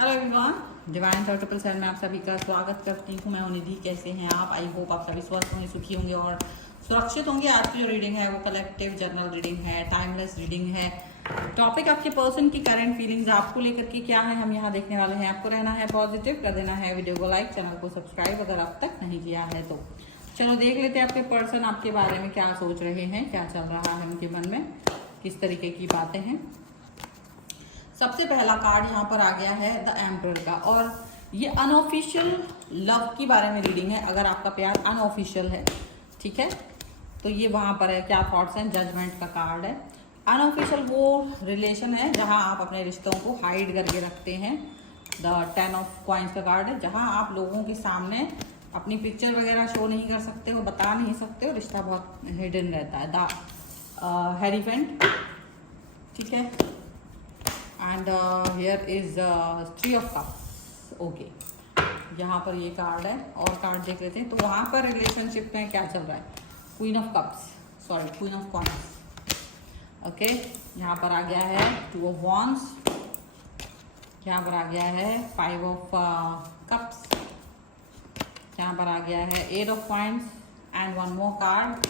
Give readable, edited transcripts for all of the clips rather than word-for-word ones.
Hello everyone, divine 777 में आप सभी का स्वागत करती हूँ। मैं निधि। कैसे हैं आप? आई होप आप सभी स्वस्थ होंगे, सुखी होंगे और सुरक्षित होंगे। आज की जो रीडिंग है वो कलेक्टिव जर्नल रीडिंग है, टाइमलेस रीडिंग है। टॉपिक आपके पर्सन की करंट फीलिंग्स आपको लेकर के क्या है, हम यहाँ देखने वाले हैं। आपको रहना है पॉजिटिव, कर देना है वीडियो को लाइक, चैनल को सब्सक्राइब अगर अब तक नहीं किया है तो। चलो देख लेते हैं आपके पर्सन आपके बारे में क्या सोच रहे हैं, क्या चल रहा है उनके मन में, किस तरीके की बातें हैं। सबसे पहला कार्ड यहाँ पर आ गया है द एम्परर का, और ये अनऑफिशियल लव के बारे में रीडिंग है। अगर आपका प्यार अनऑफिशियल है, ठीक है, तो ये वहां पर है। क्या थॉट्स हैं? जजमेंट का कार्ड है। अनऑफिशियल वो रिलेशन है जहां आप अपने रिश्तों को हाइड करके रखते हैं। द 10 ऑफ कॉइंस का कार्ड है, जहां आप लोगों के सामने अपनी पिक्चर वगैरह शो नहीं कर सकते हो, बता नहीं सकते हो। रिश्ता बहुत हिडन रहता है। द हेरीफेंट, ठीक है। And here is 3 of cups. Okay, यहाँ पर ये कार्ड है और कार्ड देख लेते हैं। तो वहाँ पर रिलेशनशिप में क्या चल रहा है? Queen of cups, sorry queen of coins. Okay, यहाँ पर आ गया है 2 ऑफ वॉन्ड्स, यहाँ पर आ गया है 5 ऑफ कप्स, यहाँ पर आ गया है 8 of coins and 1 more card,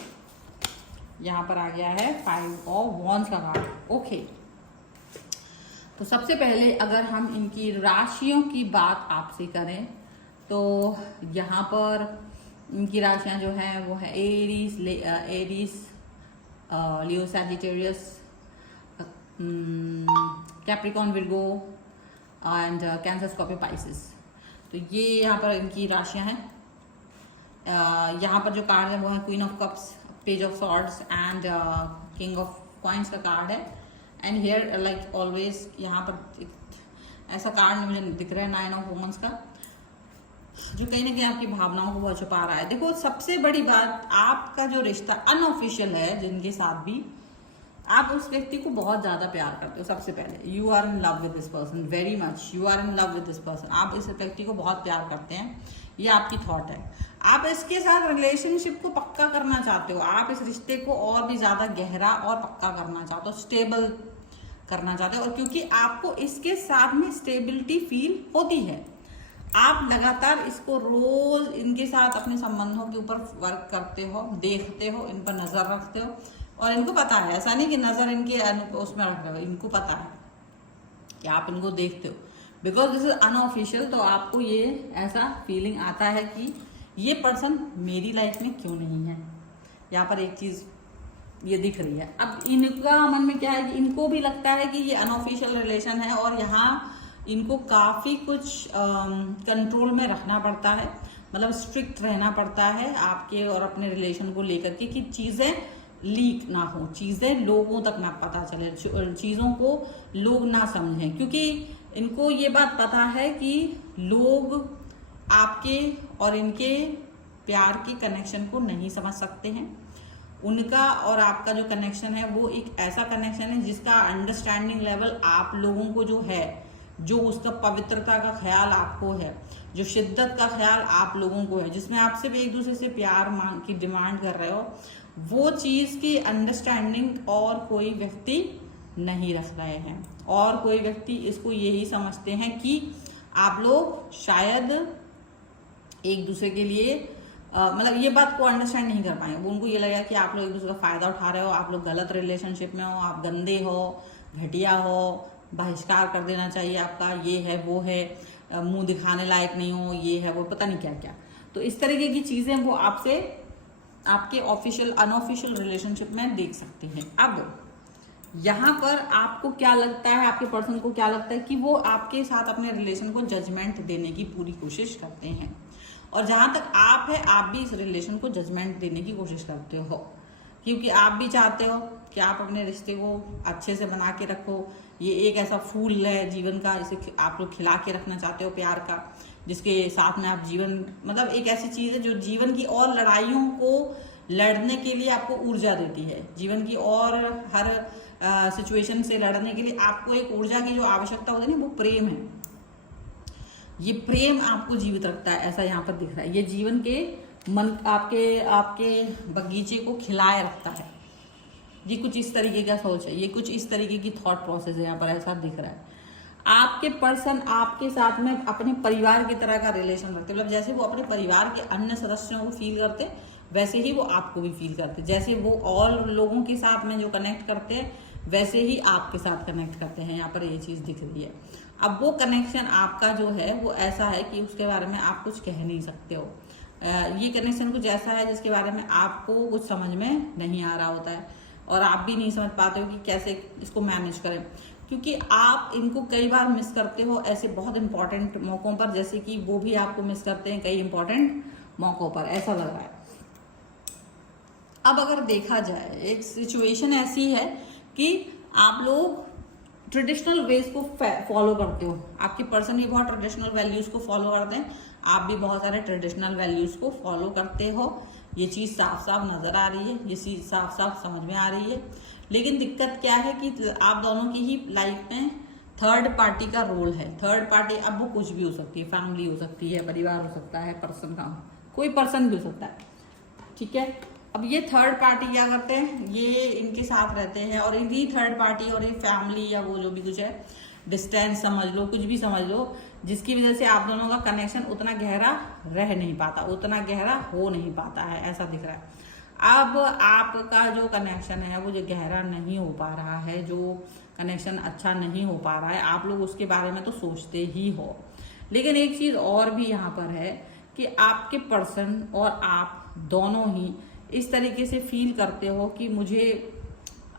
यहाँ पर आ गया है 5 ऑफ वॉन्ड्स का कार्ड। ओके, तो सबसे पहले अगर हम इनकी राशियों की बात आपसे करें तो यहाँ पर इनकी राशियाँ जो हैं वो है Aries, Leo, Sagittarius, Capricorn, Virgo and cancer, Scorpio, Pisces. तो ये यहाँ पर इनकी राशियाँ हैं। यहाँ पर जो कार्ड है वो है queen of cups, page of swords and king of coins का कार्ड है। एंड हेयर लाइक ऑलवेज यहाँ पर ऐसा कार्ड मुझे दिख रहा है 9 ऑफ वॉन्ड्स का, जो कहीं ना कहीं आपकी भावनाओं को बहुत छुपा रहा है। देखो, सबसे बड़ी बात, आपका जो रिश्ता अनऑफिशियल है जिनके साथ भी, आप उस व्यक्ति को बहुत ज्यादा प्यार करते हो। सबसे पहले you are in love with this person, very much you are in love with this person. आप इस व्यक्ति को बहुत प्यार करते हैं, ये आपकी थॉट है। आप इसके साथ रिलेशनशिप को पक्का करना चाहते हो, आप इस रिश्ते को और भी ज्यादा गहरा और पक्का करना चाहते हो, स्टेबल करना चाहते हो। और क्योंकि आपको इसके साथ में स्टेबिलिटी फील होती है, आप लगातार इसको रोज इनके साथ अपने संबंधों के ऊपर वर्क करते हो, देखते हो, इन पर नजर रखते हो। और इनको पता है, ऐसा नहीं कि नजर इनके उसमें रख रहे हो, इनको पता है कि आप इनको देखते हो। बिकॉज दिस इज अनऑफिशियल, तो आपको ये ऐसा फीलिंग आता है कि ये पर्सन मेरी लाइफ में क्यों नहीं है। यहाँ पर एक चीज ये दिख रही है। अब इनका मन में क्या है कि इनको भी लगता है कि ये अनऑफिशियल रिलेशन है और यहाँ इनको काफी कुछ कंट्रोल में रखना पड़ता है, मतलब स्ट्रिक्ट रहना पड़ता है आपके और अपने रिलेशन को लेकर के, कि चीजें लीक ना हो, चीजें लोगों तक ना पता चले, चीजों को लोग ना समझें। क्योंकि इनको ये बात पता है कि लोग आपके और इनके प्यार के कनेक्शन को नहीं समझ सकते हैं। उनका और आपका जो कनेक्शन है वो एक ऐसा कनेक्शन है जिसका अंडरस्टैंडिंग लेवल आप लोगों को जो है, जो उसका पवित्रता का ख्याल आपको है, जो शिद्दत का ख्याल आप लोगों को है, जिसमें आप सिर्फ एक दूसरे से प्यार मांग की डिमांड कर रहे हो, वो चीज की अंडरस्टैंडिंग और कोई व्यक्ति नहीं रख रहे हैं। और कोई व्यक्ति इसको यही समझते हैं कि आप लोग शायद एक दूसरे के लिए मतलब ये बात को अंडरस्टैंड नहीं कर पाएंगे। उनको ये लगेगा कि आप लोग एक दूसरे का फायदा उठा रहे हो, आप लोग गलत रिलेशनशिप में हो, आप गंदे हो, घटिया हो, बहिष्कार कर देना चाहिए आपका, ये है वो है, मुंह दिखाने लायक नहीं हो, ये है वो, पता नहीं क्या क्या। तो इस तरीके की चीजें वो आपसे आपके ऑफिशियल अनऑफिशियल रिलेशनशिप में देख सकते हैं। अब यहाँ पर आपको क्या लगता है, आपके पर्सन को क्या लगता है कि वो आपके साथ अपने रिलेशन को जजमेंट देने की पूरी कोशिश करते हैं। और जहां तक आप है, आप भी इस रिलेशन को जजमेंट देने की कोशिश करते हो, क्योंकि आप भी चाहते हो कि आप अपने रिश्ते को अच्छे से बना के रखो। ये एक ऐसा फूल है जीवन का, इसे आप लोग खिला के रखना चाहते हो, प्यार का, जिसके साथ में आप जीवन, मतलब एक ऐसी चीज है जो जीवन की और लड़ाइयों को लड़ने के लिए आपको ऊर्जा देती है। जीवन की और हर सिचुएशन से लड़ने के लिए आपको एक ऊर्जा की जो आवश्यकता होती है ना, वो प्रेम है। ये प्रेम आपको जीवित रखता है, ऐसा यहाँ पर दिख रहा है। ये जीवन के मन आपके बगीचे को खिलाए रखता है। ये कुछ इस तरीके का सोच है, ये कुछ इस तरीके की थॉट प्रोसेस है, यहाँ पर ऐसा दिख रहा है। आपके पर्सन आपके साथ में अपने परिवार की तरह का रिलेशन रखते, मतलब जैसे वो अपने परिवार के अन्य सदस्यों को फील करते वैसे ही वो आपको भी फील करते, जैसे वो और लोगों के साथ में जो कनेक्ट करते हैं वैसे ही आपके साथ कनेक्ट करते हैं। यहाँ पर ये चीज़ दिख रही है। अब वो कनेक्शन आपका जो है वो ऐसा है कि उसके बारे में आप कुछ कह नहीं सकते हो। ये कनेक्शन कुछ ऐसा है जिसके बारे में आपको कुछ समझ में नहीं आ रहा होता है और आप भी नहीं समझ पाते हो कि कैसे इसको मैनेज करें, क्योंकि आप इनको कई बार मिस करते हो ऐसे बहुत इंपॉर्टेंट मौकों पर, जैसे कि वो भी आपको मिस करते हैं कई इंपॉर्टेंट मौकों पर, ऐसा लग रहा है। अब अगर देखा जाए एक सिचुएशन ऐसी है कि आप लोग ट्रेडिशनल वेज को फॉलो करते हो, आपके पर्सन भी बहुत ट्रेडिशनल वैल्यूज को फॉलो करते हैं, आप भी बहुत सारे ट्रेडिशनल वैल्यूज को फॉलो करते हो। ये चीज़ साफ साफ नजर आ रही है, ये चीज़ साफ साफ समझ में आ रही है। लेकिन दिक्कत क्या है कि आप दोनों की ही लाइफ में थर्ड पार्टी का रोल है। थर्ड पार्टी अब वो कुछ भी हो सकती है, फैमिली हो सकती है, परिवार हो सकता है, पर्सन का कोई पर्सन भी हो सकता है, ठीक है। अब ये थर्ड पार्टी क्या करते हैं, ये इनके साथ रहते हैं और इनकी थर्ड पार्टी और ये फैमिली या वो जो भी कुछ है, डिस्टेंस समझ लो, कुछ भी समझ लो, जिसकी वजह से आप दोनों का कनेक्शन उतना गहरा रह नहीं पाता, उतना गहरा हो नहीं पाता है, ऐसा दिख रहा है। अब आपका जो कनेक्शन है वो जो गहरा नहीं हो पा रहा है, जो कनेक्शन अच्छा नहीं हो पा रहा है, आप लोग उसके बारे में तो सोचते ही हो। लेकिन एक चीज़ और भी यहाँ पर है कि आपके पर्सन और आप दोनों ही इस तरीके से फील करते हो कि मुझे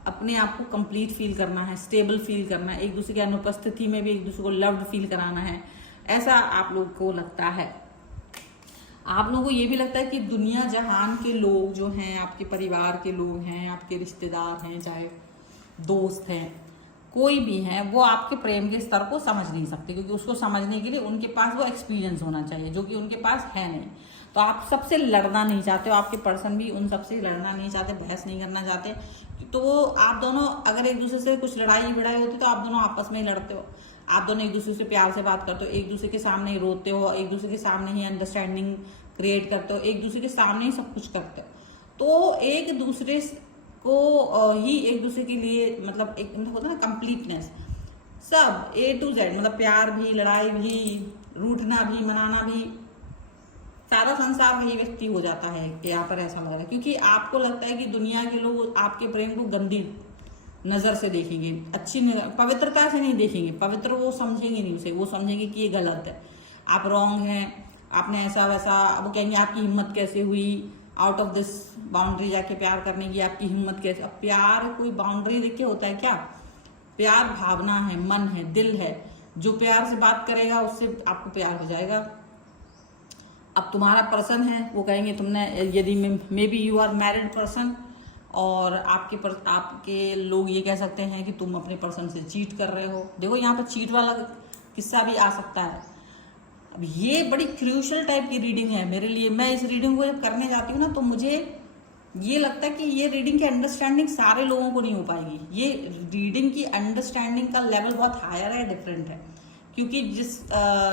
अपने आप को कंप्लीट फील करना है, स्टेबल फील करना है, एक दूसरे की अनुपस्थिति में भी एक दूसरे को लव्ड फील कराना है, ऐसा आप लोग को लगता है। आप लोगों को ये भी लगता है कि दुनिया जहान के लोग जो हैं, आपके परिवार के लोग हैं, आपके रिश्तेदार हैं, चाहे दोस्त हैं, कोई भी हैं, वो आपके प्रेम के स्तर को समझ नहीं सकते, क्योंकि उसको समझने के लिए उनके पास वो एक्सपीरियंस होना चाहिए जो कि उनके पास है नहीं। तो आप सबसे लड़ना नहीं चाहते हो, आपके पर्सन भी उन सबसे लड़ना नहीं चाहते, बहस नहीं करना चाहते। तो आप दोनों अगर एक दूसरे से कुछ लड़ाई भिड़ाई होती तो आप दोनों आपस में ही लड़ते हो, आप दोनों एक दूसरे से प्यार से बात करते हो, एक दूसरे के सामने ही रोते हो, एक दूसरे के सामने ही अंडरस्टैंडिंग क्रिएट करते हो, एक दूसरे के सामने ही सब कुछ करते हो। तो एक दूसरे को ही एक दूसरे के लिए मतलब एक होता है ना कंप्लीटनेस, सब A to Z, मतलब प्यार भी, लड़ाई भी, रूठना भी, मनाना भी, सारा संसार वही व्यक्ति हो जाता है। यहाँ पर ऐसा लग रहा है क्योंकि आपको लगता है कि दुनिया के लोग आपके प्रेम को गंदी नज़र से देखेंगे, अच्छी पवित्रता से नहीं देखेंगे, पवित्र वो समझेंगे नहीं उसे, वो समझेंगे कि ये गलत है, आप रॉन्ग हैं, आपने ऐसा वैसा, वो कहेंगे आपकी हिम्मत कैसे हुई आउट ऑफ दिस बाउंड्री जाके प्यार करने की, आपकी हिम्मत कैसे। अब प्यार कोई बाउंड्री देख के होता है क्या? प्यार भावना है, मन है, दिल है, जो प्यार से बात करेगा उससे आपको प्यार हो जाएगा। अब तुम्हारा पर्सन है, वो कहेंगे तुमने, यदि may be you are married person और आपके लोग ये कह सकते हैं कि तुम अपने पर्सन से चीट कर रहे हो। देखो यहाँ पर चीट वाला किस्सा भी आ सकता है। अब ये बड़ी क्रूशल टाइप की रीडिंग है मेरे लिए। मैं इस रीडिंग को जब करने जाती हूँ ना तो मुझे ये लगता है कि ये रीडिंग की अंडरस्टैंडिंग सारे लोगों को नहीं हो पाएगी। ये रीडिंग की अंडरस्टैंडिंग का लेवल बहुत हायर है, डिफरेंट है, क्योंकि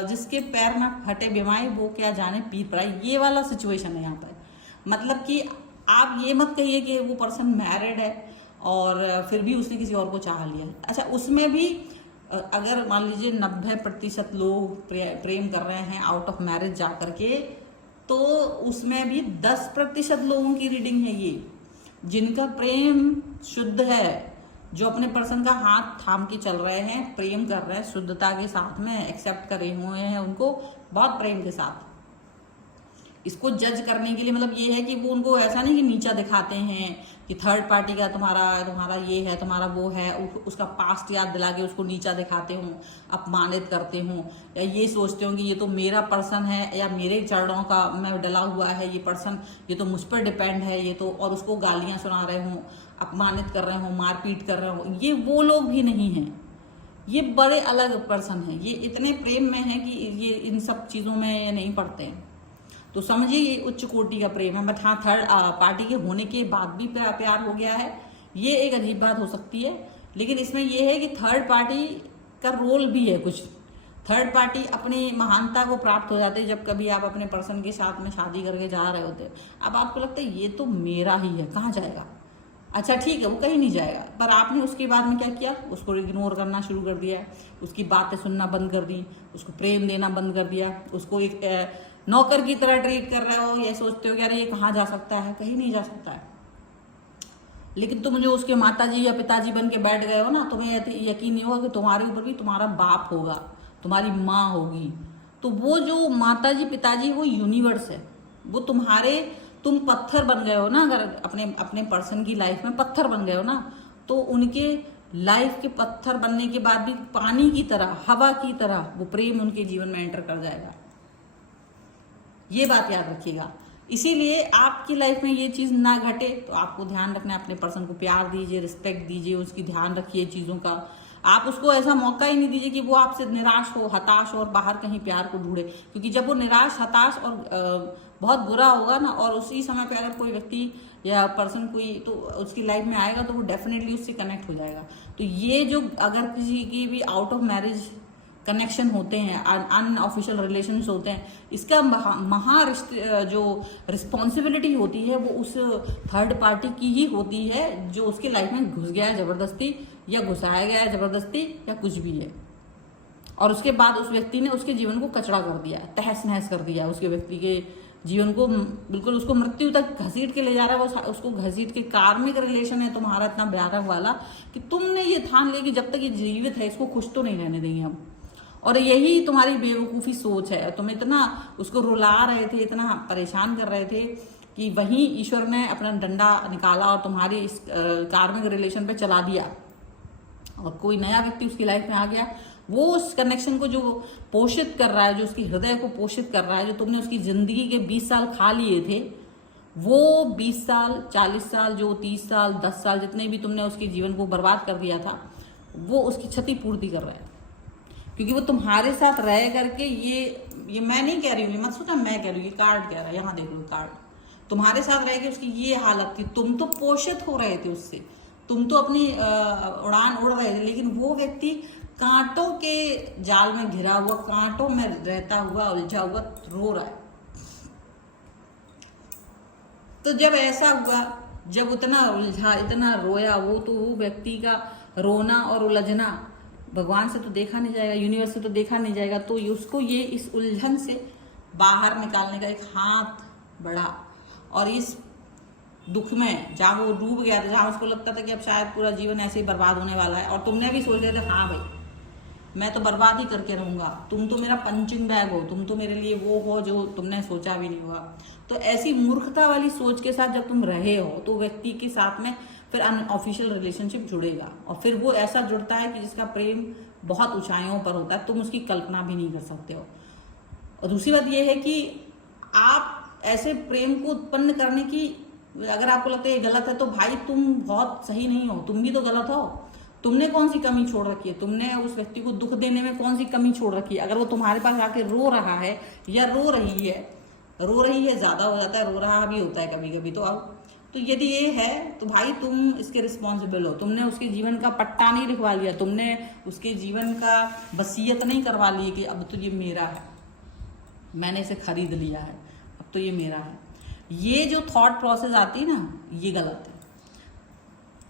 जिसके पैर ना फटे बीमारी वो क्या जाने पीर पड़ाई, ये वाला सिचुएशन है यहाँ पर। मतलब कि आप ये मत कहिए कि वो पर्सन मैरिड है और फिर भी उसने किसी और को चाह लिया। अच्छा, उसमें भी अगर मान लीजिए 90% लोग प्रेम कर रहे हैं आउट ऑफ मैरिज जा करके, तो उसमें भी 10% लोगों की रीडिंग है ये, जिनका प्रेम शुद्ध है, जो अपने पर्सन का हाथ थाम के चल रहे हैं, प्रेम कर रहे हैं शुद्धता के साथ में, एक्सेप्ट करे हुए हैं उनको बहुत प्रेम के साथ। इसको जज करने के लिए मतलब ये है कि वो उनको ऐसा नहीं कि नीचा दिखाते हैं कि थर्ड पार्टी का तुम्हारा ये है, तुम्हारा वो है, उसका पास्ट याद दिला के उसको नीचा दिखाते हूँ, अपमानित करते हूँ, या ये सोचते हो कि ये तो मेरा पर्सन है या मेरे चरणों का मैं डला हुआ है ये पर्सन, ये तो मुझ पर डिपेंड है ये तो, और उसको गालियाँ सुना रहे हूँ, अपमानित कर रहे हो, मारपीट कर रहे हो। ये वो लोग भी नहीं हैं, ये बड़े अलग पर्सन हैं। ये इतने प्रेम में है कि ये इन सब चीज़ों में नहीं पड़ते हैं। तो समझिए ये उच्च कोटि का प्रेम है। बट हाँ, थर्ड पार्टी के होने के बाद भी प्यार हो गया है, ये एक अजीब बात हो सकती है। लेकिन इसमें ये है कि थर्ड पार्टी का रोल भी है कुछ। थर्ड पार्टी अपनी महानता को प्राप्त हो जाते हैं जब कभी आप अपने पर्सन के साथ में शादी करके जा रहे होते। अब आपको लगता है ये तो मेरा ही है, कहाँ जाएगा, अच्छा ठीक है, वो कहीं नहीं जाएगा, पर आपने उसके बाद में क्या किया, उसको इग्नोर करना शुरू कर दिया, उसकी बातें सुनना बंद कर दी, उसको प्रेम देना बंद कर दिया, उसको एक नौकर की तरह ट्रीट कर रहे हो, ये सोचते हो कि अरे ये कहाँ जा सकता है, कहीं नहीं जा सकता है। लेकिन तुम जो उसके माताजी या पिताजी बन के बैठ गए हो ना, तुम्हें यकीन नहीं होगा कि तुम्हारे ऊपर भी तुम्हारा बाप होगा, तुम्हारी माँ होगी। तो वो जो माताजी पिताजी वो यूनिवर्स है, वो तुम पत्थर बन गए हो ना, अगर अपने अपने पर्सन की लाइफ में पत्थर बन गए हो ना, तो उनके लाइफ के पत्थर बनने के बाद भी पानी की तरह, हवा की तरह वो प्रेम उनके जीवन में एंटर कर जाएगा। ये बात याद रखिएगा। इसीलिए आपकी लाइफ में ये चीज ना घटे तो आपको ध्यान रखना है, अपने पर्सन को प्यार दीजिए, रिस्पेक्ट दीजिए, उसकी ध्यान रखिए चीजों का। आप उसको ऐसा मौका ही नहीं दीजिए कि वो आपसे निराश हो, हताश हो और बाहर कहीं प्यार को ढूंढे, क्योंकि जब वो निराश, हताश और बहुत बुरा होगा ना, और उसी समय पे अगर कोई व्यक्ति या पर्सन कोई तो उसकी लाइफ में आएगा तो वो डेफिनेटली उससे कनेक्ट हो जाएगा। तो ये जो अगर किसी की भी आउट ऑफ मैरिज कनेक्शन होते हैं, अनऑफिशियल रिलेशंस होते हैं, इसका जो रिस्पॉन्सिबिलिटी होती है वो उस थर्ड पार्टी की ही होती है, जो उसकी लाइफ में घुस गया है जबरदस्ती, या घुसाया गया है जबरदस्ती, या कुछ भी है, और उसके बाद उस व्यक्ति ने उसके जीवन को कचड़ा कर दिया, तहस नहस कर दिया, उसके व्यक्ति के जीवन को बिल्कुल उसको मृत्यु तक घसीट के ले जा रहा है। वो उसको घसीट के कार्मिक रिलेशन है तुम्हारा इतना भयानक वाला कि तुमने ये ठान लिया कि जब तक ये जीवित है इसको खुश तो नहीं रहने देंगे हम। और यही तुम्हारी बेवकूफ़ी सोच है। तुम इतना उसको रुला रहे थे, इतना परेशान कर रहे थे कि वहीं ईश्वर ने अपना डंडा निकाला और तुम्हारी इस कार्मिक रिलेशन पे चला दिया, और कोई नया व्यक्ति उसकी लाइफ में आ गया। वो उस कनेक्शन को जो पोषित कर रहा है, जो उसकी हृदय को पोषित कर रहा है, जो तुमने उसकी जिंदगी के 20 साल खा लिए थे, वो 20 साल, 40 साल, जो 30 साल, 10 साल, जितने भी तुमने उसके जीवन को बर्बाद कर दिया था, वो उसकी क्षति पूर्ति कर रहा है। क्योंकि वो तुम्हारे साथ रह करके ये मैं नहीं कह रही हूँ, मत सोचा मैं कह रही हूँ, ये कार्ड कह रहा है, यहाँ देख लो कार्ड। तुम्हारे साथ रह के उसकी ये हालत थी, तुम तो पोषित हो रहे थे उससे, तुम तो अपनी उड़ान उड़ रहे थे, लेकिन वो व्यक्ति कांटों के जाल में घिरा हुआ, कांटों में रहता हुआ, उलझा हुआ रो रहा है। तो जब ऐसा हुआ, जब उतना उलझा, इतना रोया वो, तो वो व्यक्ति का रोना और उलझना भगवान से तो देखा नहीं जाएगा, यूनिवर्स से तो देखा नहीं जाएगा। तो उसको ये इस उलझन से बाहर निकालने का एक हाथ बढ़ा, और इस दुख में जहाँ वो डूब गया था, जहाँ उसको लगता था कि अब शायद पूरा जीवन ऐसे ही बर्बाद होने वाला है, और तुमने भी सोच रहे थे हाँ भाई मैं तो बर्बाद ही करके रहूंगा, तुम तो मेरा पंचिंग बैग हो, तुम तो मेरे लिए वो हो जो तुमने सोचा भी नहीं हुआ। तो ऐसी मूर्खता वाली सोच के साथ जब तुम रहे हो, तो व्यक्ति के साथ में फिर अनऑफिशियल रिलेशनशिप जुड़ेगा, और फिर वो ऐसा जुड़ता है कि जिसका प्रेम बहुत ऊंचाइयों पर होता है, तुम उसकी कल्पना भी नहीं कर सकते हो। और दूसरी बात यह है कि आप ऐसे प्रेम को उत्पन्न करने की, अगर आपको लगता है ये गलत है, तो भाई तुम बहुत सही नहीं हो, तुम भी तो गलत हो। तुमने कौन सी कमी छोड़ रखी है, तुमने उस व्यक्ति को दुख देने में कौन सी कमी छोड़ रखी है। अगर वो तुम्हारे पास आके रो रहा है या रो रही है, ज्यादा हो जाता है, रो रहा भी होता है कभी कभी, तो यदि ये है तो भाई तुम इसके रिस्पॉन्सिबल हो। तुमने उसके जीवन का पट्टा नहीं लिखवा लिया, तुमने उसके जीवन का वसीयत नहीं करवा ली कि अब तो ये मेरा है, मैंने इसे खरीद लिया है, अब तो ये मेरा है। ये जो थॉट प्रोसेस आती है ना, ये गलत है।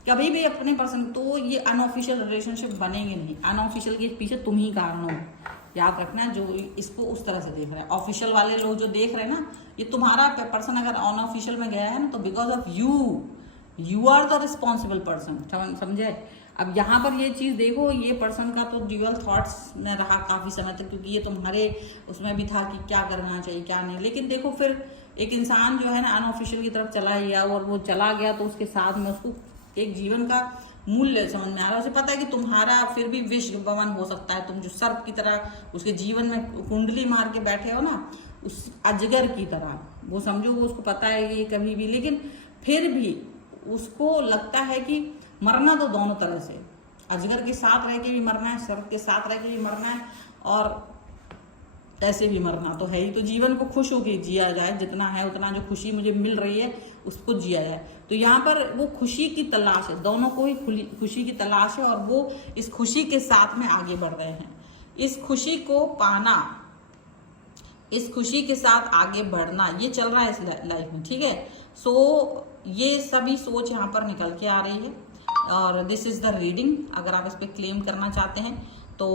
कभी भी अपने पर्सन, तो ये अनऑफिशियल रिलेशनशिप बनेंगे नहीं। अनऑफिशियल के पीछे तुम ही कारण हो, याद रखना। जो इसको उस तरह से देख रहे हैं, ऑफिशियल वाले लोग जो देख रहे हैं ना, ये तुम्हारा पर्सन अगर अनऑफिशियल में गया है ना, तो because of you are the responsible person, समझे। अब यहाँ पर ये चीज देखो, ये पर्सन का तो ड्यूअल थॉट्स में रहा काफी समय तक, क्योंकि ये तुम्हारे उसमें भी था कि क्या करना चाहिए क्या नहीं। लेकिन देखो फिर एक इंसान जो है ना अनऑफिशियल की तरफ चला गया, और वो चला गया तो उसके साथ में उसको एक जीवन का मूल्य समझ में आ रहा है। उसे पता है कि तुम्हारा फिर भी विष भवन हो सकता है, तुम जो सर्प की तरह उसके जीवन में कुंडली मार के बैठे हो ना, उस अजगर की तरह, वो समझो, वो उसको पता है कि कभी भी, लेकिन फिर भी उसको लगता है कि मरना तो दोनों तरह से, अजगर के साथ रह के भी मरना है, सर्प के साथ रह के भी मरना है, और ऐसे भी मरना तो है ही। तो जीवन को खुश होकर जिया जाए, जितना है उतना, जो खुशी मुझे मिल रही है उसको जिया जाए। तो यहाँ पर वो खुशी की तलाश है, दोनों को ही खुशी की तलाश है, और वो इस खुशी के साथ में आगे बढ़ रहे हैं। इस खुशी को पाना, इस खुशी के साथ आगे बढ़ना, ये चल रहा है इस लाइफ में, ठीक है। सो ये सभी सोच यहाँ पर निकल के आ रही है। और दिस इज द रीडिंग। अगर आप इस पर क्लेम करना चाहते हैं तो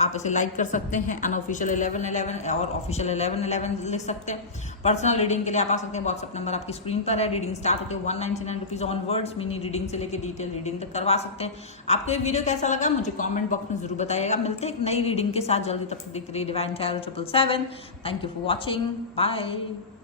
आप इसे लाइक कर सकते हैं। अनऑफिशियल 1111 और ऑफिशियल 1111 लिख सकते हैं। पर्सनल रीडिंग के लिए आप आ सकते हैं। व्हाट्सअप नंबर आपकी स्क्रीन पर है। रीडिंग स्टार्ट होते हैं 199 रुपीज़ ऑनवर्ड्स। मिनी रीडिंग से लेकर डिटेल रीडिंग तक करवा सकते हैं। आपको ये वीडियो कैसा लगा मुझे कमेंट बॉक्स में जरूर बताइएगा। मिलते हैं एक नई रीडिंग के साथ जल्दी। तब तक देखते रहिए divine tarot 777। Thank you for watching. Bye.